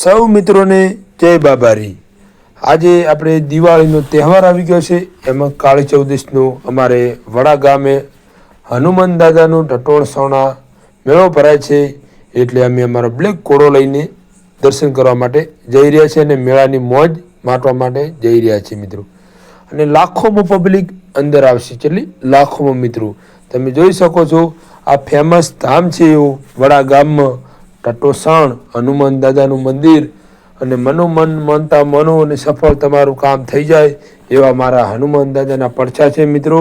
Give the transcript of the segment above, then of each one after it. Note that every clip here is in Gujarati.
સૌ મિત્રોને જય બાબારી। આજે આપણે દિવાળીનો તહેવાર આવી ગયો છે, એમાં કાળી ચૌદશનો અમારે વડા ગામે હનુમાન દાદાનો ટટોળસોણા મેળો ભરાય છે, એટલે અમે અમારો બ્લેક કોડો લઈને દર્શન કરવા માટે જઈ રહ્યા છીએ અને મેળાની મોજ માણવા માટે જઈ રહ્યા છીએ મિત્રો। અને લાખોમાં પબ્લિક અંદર આવશે, એટલે લાખોમાં મિત્રો તમે જોઈ શકો છો। આ ફેમસ ધામ છે એવું વડા ગામમાં ટટોસાણ હનુમાન દાદાનું મંદિર, અને મનોમન માનતા મનો અને સફળ તમારું કામ થઈ જાય એવા મારા હનુમાન દાદાના પડછા છે મિત્રો।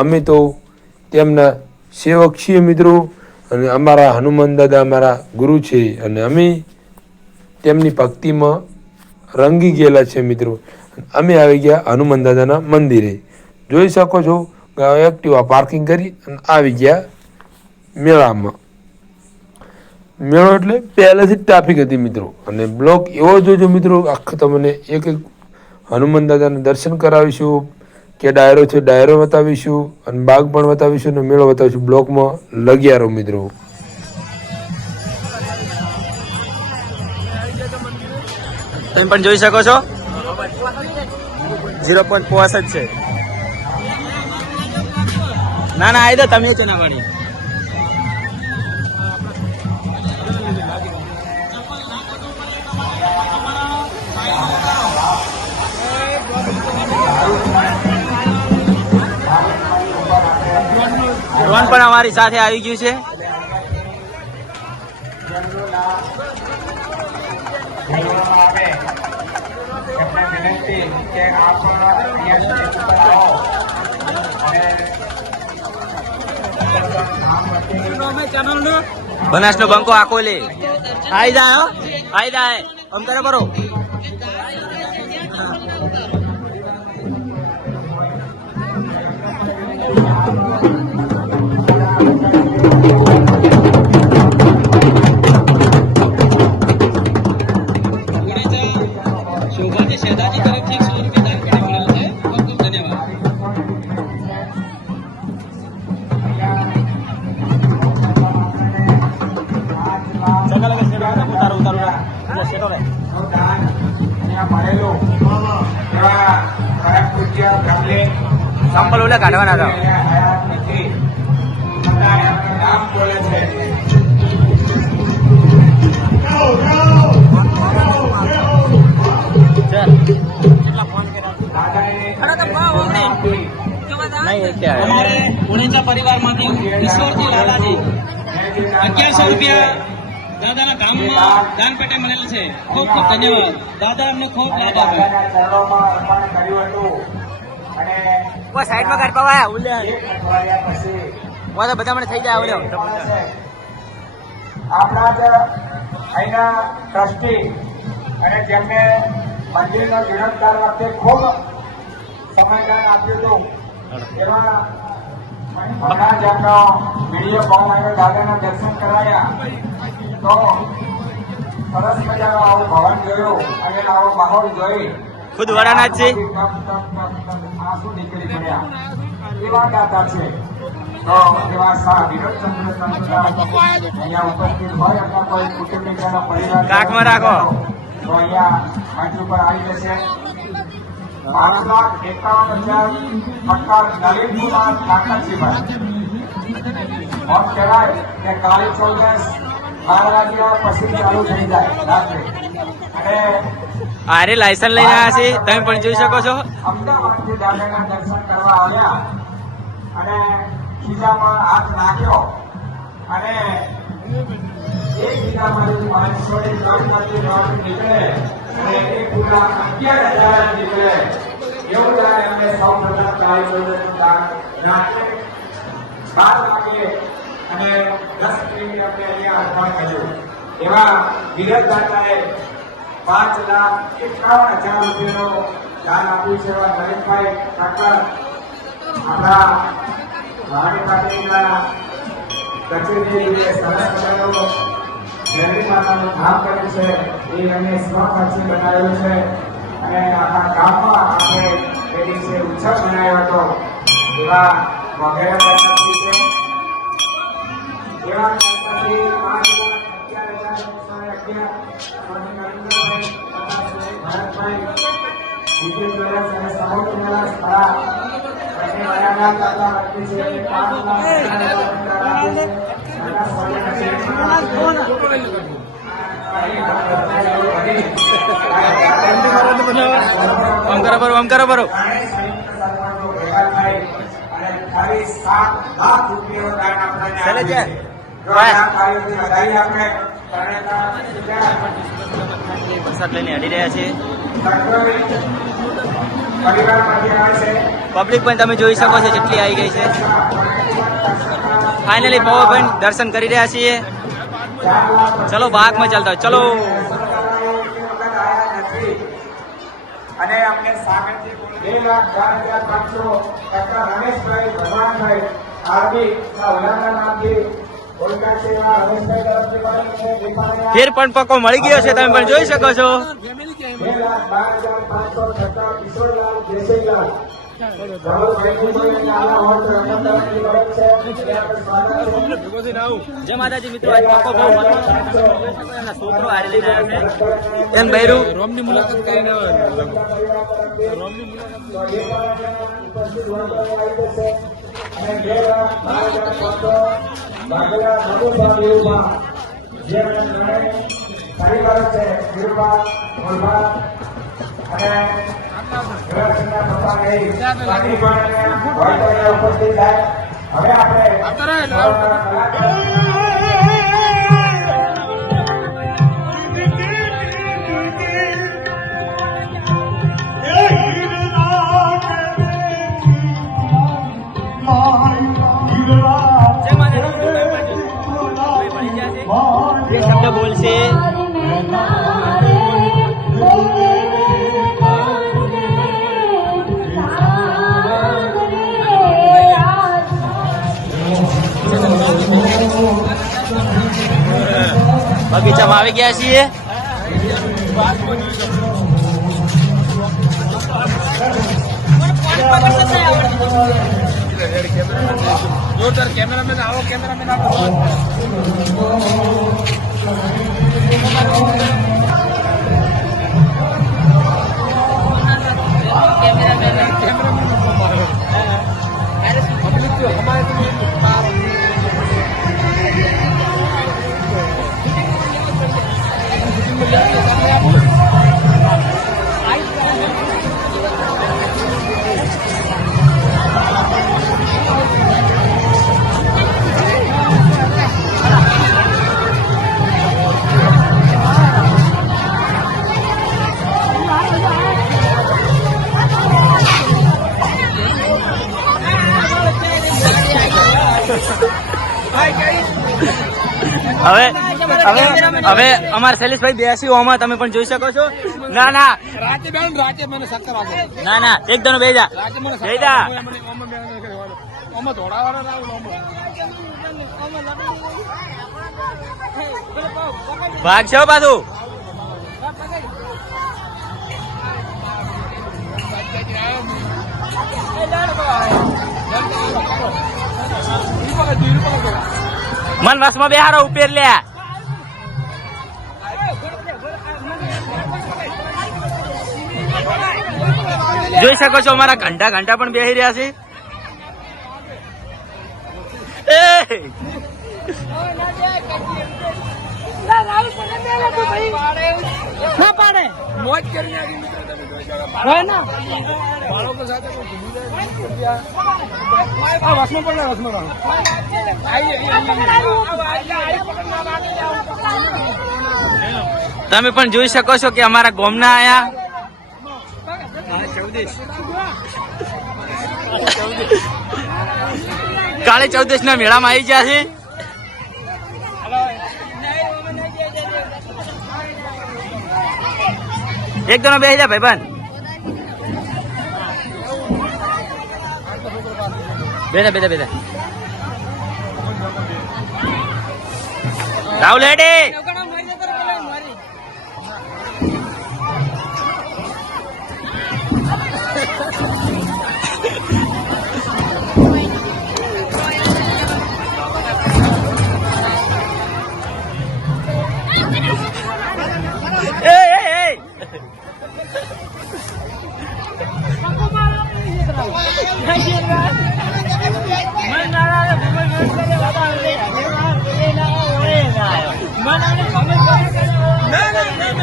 અમે તો તેમના સેવક છીએ મિત્રો, અને અમારા હનુમાન દાદા અમારા ગુરુ છે, અને અમે તેમની ભક્તિમાં રંગી ગયેલા છે મિત્રો। અમે આવી ગયા હનુમાન દાદાના મંદિરે, જોઈ શકો છો એક્ટિવા પાર્કિંગ કરી અને આવી ગયા મેળામાં। મેળો એટલે પહેલેથી જ ટ્રાફિક હતી મિત્રો, અને બ્લોક એવો જોજો મિત્રો, આખા તમને એક એક હનુમાન દાદાના દર્શન કરાવીશું, કે ડાયરો છે ડાયરો બતાવીશું, અને બાગ પણ બતાવીશું, અને મેળો બતાવીશું। બ્લોકમાં લગ્યા રહો મિત્રો। તમે પણ જોઈ શકો છો 0.5 જ છે। ના ના આવી દો તમે છે ના વળી। ડ્રોન પણ અમારી સાથે આવી ગયું છે। બનાસ નો બંકો આખો લે આઈ જાય આમ કરે બરો। સંપલ ઓલા કાઢવાના હતા। પુણેજા પરિવારમાંથી ઈશ્વરજી લાલાજી 1100 રૂપિયા દાદાના ગામમાં દાન પેટે મળેલ છે। ખૂબ ખૂબ ધન્યવાદ દાદા, અમને ખૂબ લાભ આપ્યો। સાઈડમાં કાઢ પાવા ઉલ્યા તો બધા મને થઈ જાય ઉલ્યો। આપણા જ અહીંના ટ્રસ્ટી અને જેમને મંદિરનો જીર્ણોદ્ધાર વખતે ખૂબ સમયદાન આપ્યું હતું એવા ઘણા જેમનો વિડીયો કોલ આવ્યો, દાદાના દર્શન કરાયા, તો સરસ મજાનો આવું ભવન જોયું અને આવો માહોલ જોઈ ખુદ વડાના જ છે, આંસુ નીકળી પડ્યા એવા દાતા છે। તો એવા શાહ વિનોદચંદ્ર અહીંયા ઉપસ્થિત હોય, આપણા કોઈ કુટુંબીજનો પરિવાર કાકમાં રાખો તો અહીંયા મંચ ઉપર આવી જશે। 5,51,000 નલિનકુમાર ઠાકરજીભાઈ મોત કહેવાય કે કાળી ચૌદશ 12 વાગ્યા પછી ચાલુ થઈ જાય રાત્રે, અને આરે લાયસન્સ લઈને આવ્યા છે, તમે પણ જોઈ શકો છો। અમદાવાદથી દાદાના દર્શન કરવા આવ્યા અને ખીચામાં હાથ નાખ્યો, અને એક ખીચામાંથી 503 નોટ નીકળે અને એક પૂરા 11,000 નીકળે। એવું દાન એમને સૌ પ્રથમ કાળી ચૌદશનું દાન રાત્રે 12 વાગે અને 10 મિનિટ અમને અહીંયા અર્પણ કર્યું। એવા વિરત દાતાએ 5,51,000 રૂપિયાનું દાન આપ્યું છે। એવા નરેશભાઈ ઠાકર આપણા વાણી પાટીલના કચેરી સરસ મજાનું દેવી માતાનું ધામ કર્યું છે, એ અમે સ્વખર્ચી બનાવેલું છે, અને આખા ગામમાં આપણે એ દિવસે ઉત્સવ મનાવ્યો હતો। એવા વગેરે પ્રકારની છે, એવા 5,11,911 ભરતભાઈ વિજય જોડસ અને સમૂહ મેળા બંને વડાના કરતા વચ્ચે છે 5 લાખ આમ કરો બરો ખાલી 7 લાખ રૂપિયા દાન આપવાને જો આ કાર્યની વધારી આપણે વરસાદ લઈને હડી રહ્યા છે પરિવારમાંથી આવે છે પબ્લિક પણ તમે જોઈ શકો છો જેટલી આવી ગઈ છે ફાઇનલી પવનભાઈ દર્શન કરી રહ્યા છીએ ચલો બાગમાં ચાલતા ચલો અને અમને સામેથી 2,04,500 ડોક્ટર રમેશભાઈ ભગવાનભાઈ આરબી ઓલાના નામથી ઓળખાણ સેવા રમેશભાઈ તરફથી મળે છે ફેર પણ પક્કો મળી ગયો છે તમે પણ જોઈ શકો છો 2,12,500 કિશોરલાલ દેસાઈલાલ જય માતાજી મિત્રો આજ પક્કો બહુ મતનો છોકરો હારી લઈને આવ્યા છે એન બૈરું રોમની મુલાકાત કરીને શબ્દ બોલશે બગીચામાં આવી ગયા છીએ જોરદાર કેમેરામેન આવો કેમેરામેન આવો હવે હવે અમારા શૈલેષભાઈ બેસી ઓમાં તમે પણ જોઈ શકો છો ના ના ના ના એકદમ બેજા બેજા ભાગ છે પાછું મન વસમાં બેહારો ઉપેર લે જોઈ શકો છો અમારા ઘંટા ઘંટા પણ બેહી રહ્યા છે મોજ કરી તમે પણ જોઈ શકો છો કે અમારા ગોમના આયા કાળી ચૌદશ ના મેળામાં આવી ગયા છે એકદમ બેસી જા ભાઈ બંધ બેઠા બેઠા બેઠા રાહુલ હેડી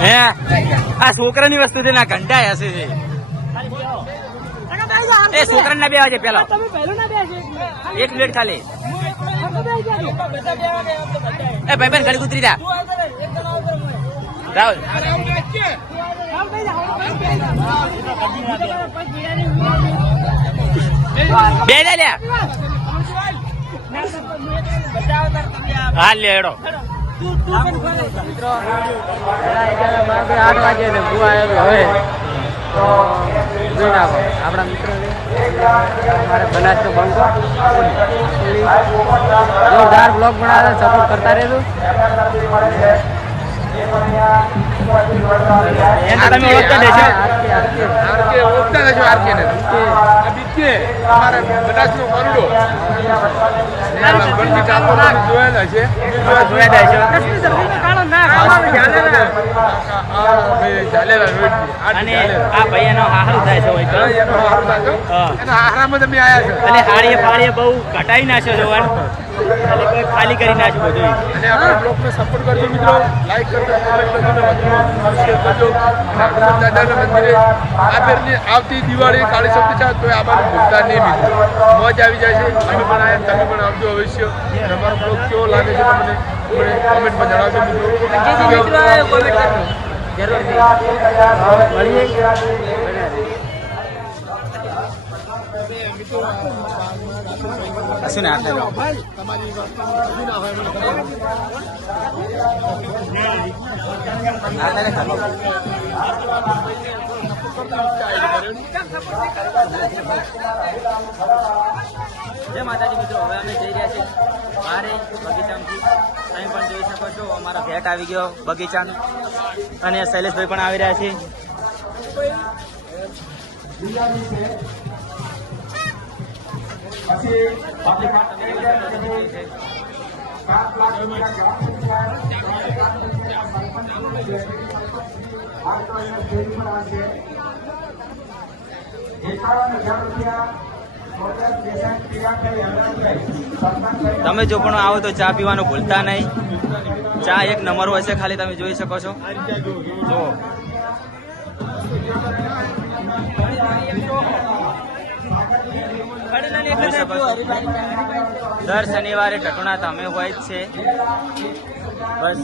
હે આ છોકરાની વસ્તુ છે ને ઘંટા હશે છે એ છોકરા ના બે વાગે પેલા એક મિનિટ ખાલી એ ભાઈ ભાઈ ઘડી ઉતરી જા રાહુલ બે લે હાલ લે હેડો 8 વાગે ને બુઆ હવે જોઈ નાખો આપણા મિત્રો અમારે બનાસનો બંકો જોરદાર બ્લોગ બનાવે સપોર્ટ કરતા રહેજો તમે ઓળખતા દેશો ઓળખતા દેશો આરકે ને બીકે અમારે બનાસનો કરોડો ગણતી ટાપો જોયેલા છે જોયા દેશો અને આ ભાઈ એનો હારું થાય છે અને હાડીએ ફાડીએ બહુ ઘટાઈ નાખ્યો છે એટલે કોઈ ખાલી કરી નાખ્યું બધું અને આપણા બ્લોગને સપોર્ટ કરજો મિત્રો, લાઈક કરજો, કોમેન્ટ કરજો અને વધુમાં શેર કરજો. દાદાના મંદિરે આ ફેરની આવતી દિવાળી કાળી ચૌદસ તો આવવાનું ભૂલતા નહીં મિત્રો. મોજ આવી જાય છે. અમે પણ આવ્યા, તમે પણ આવજો અવશ્ય. અને અમારો બ્લોગ કેવો લાગે છે તમને કોમેન્ટમાં જણાવજો મિત્રો. શું ને આટલે જય માતાજી મિત્રો, હવે અમે જઈ રહ્યા છીએ બારે બગીચામાંથી. તમે પણ જોઈ શકો છો અમારા ભેટ આવી ગયો બગીચાનો અને શૈલેષભાઈ પણ આવી રહ્યા છે. તમે જો પણ આવો તો ચા પીવાનું ભૂલતા નહીં. ચા એક નંબર હશે, ખાલી તમે જોઈ શકો છો. જો દર શનિવારે ટટોણા તમે હોય જ છે. બસ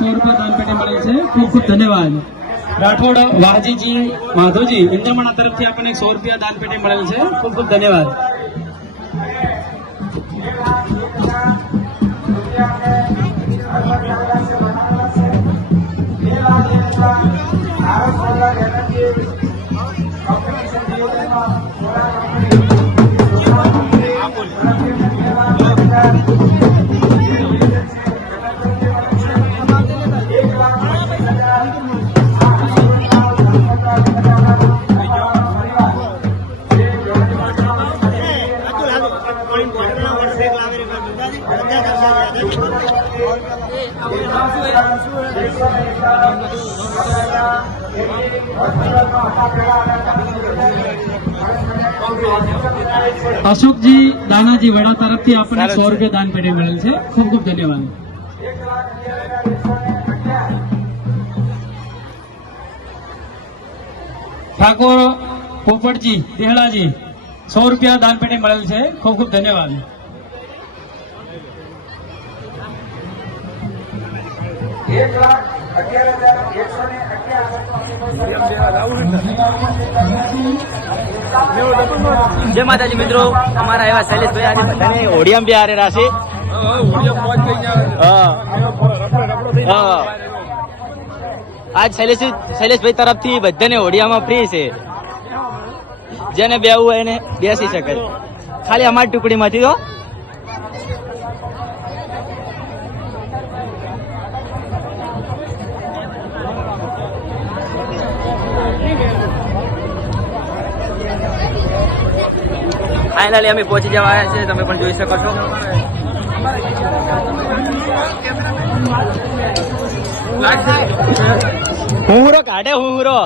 ₹100 દાન પેટે મળે છે. ખૂબ ખૂબ ધન્યવાદ. રાઠોડ વાજીજી માધવજી ઇન્દ્રમણા તરફથી આપણને ₹100 દાન પેટે મળેલ છે. ખૂબ ખૂબ ધન્યવાદ. અશોકજી દાનાજી વડા તરફથી આપણને ₹100 દાન પેટે મળેલ છે. ખૂબ ખૂબ ધન્યવાદ. ઠાકોર પોપટજી દેહડાજી ₹100 દાન પેટે મળેલ છે. ખૂબ ખૂબ ધન્યવાદ. જય માતાજી મિત્રો, અમારા એવા શૈલેષભાઈ આજે બધાને ઓડિયામાં બી આરેલા છે. આજ શૈલેષભાઈ તરફથી બધાને ઓડિયામાં ફ્રી છે. જેને બેવું હોય એને બેસી શકે, ખાલી અમારી ટુકડીમાંથી. તો ફાઇનલી અમે પહોંચી જવા આવ્યા છે. તમે પણ જોઈ શકો છો. હુંરો કાઢે હુંરો.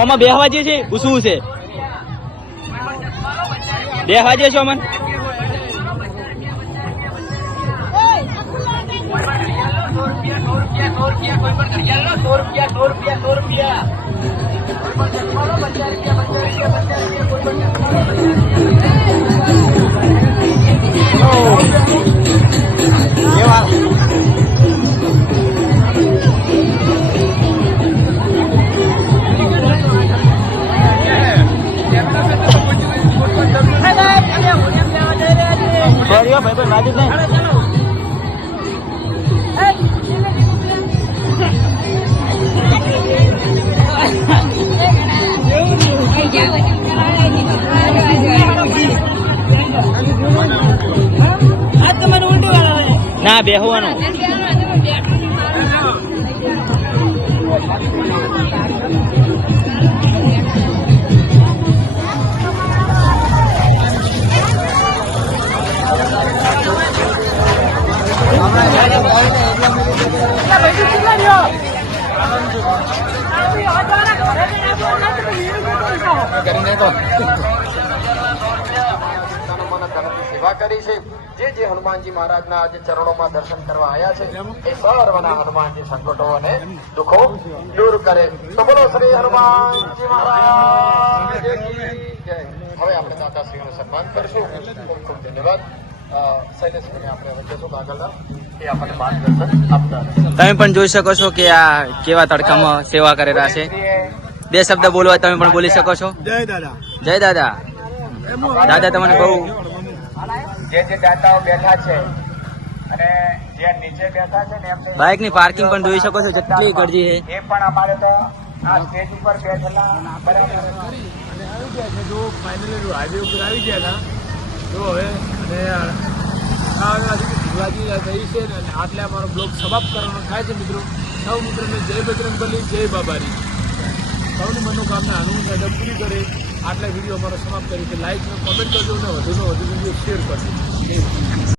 ઓમાં બેહવા જે છે શું છે? બેહવા જે છો મન? ભાઈ ભાઈ વાજુ નહીં. ના બેહવાનું. સેવા કરી છે જે હનુમાનજી મહારાજના આજે ચરણોમાં દર્શન કરવા આવ્યા છે એ સર્વના હનુમાનજી સંકટો અને દુઃખો દૂર કરે. તો બોલો શ્રી હનુમાનજી મહારાજ કી જય. હવે આપણે દાતાશ્રીઓનું સન્માન કરીશું. ખૂબ ખૂબ ધન્યવાદ. શૈલેષભાઈને આપણે વચ્ચે આગળના એ આપણને માર્ગદર્શન આપતા રહેશે. તમે પણ જોઈ શકો છો કે આ કેવા તડકામાં સેવા કરેલા છે. બે શબ્દ બોલવા તમે પણ બોલી શકો છો. જય દાદા. જય દાદા. દાદા તમને બહુ જે દાતાઓ બેઠા છે અને જે નીચે બેઠા છે ને એમને બાઇક ની પાર્કિંગ પણ જોઈ શકો છો જેટલી ગરજી છે. એ પણ અમારે તો આ સ્ટેજ ઉપર બેઠેલા બરાબર જો ફાઇનલી હાઈવે ઉપર આવી ગયા હતા તો હવે અને શિવાજી થઈ છે ને આટલે અમારો બ્લોગ સમાપ્ત કરવાનો થાય છે મિત્રો. સૌ મિત્રોને જય બજરંગબલી, જય બાબારી. સૌની મનોકામના હનુમાન દાદા પૂરી કરે. આટલા વિડીયો અમારો સમાપ્ત કરી. લાઈક અને કોમેન્ટ કરજો અને વધુને વધુ વિડીયો શેર કરજો.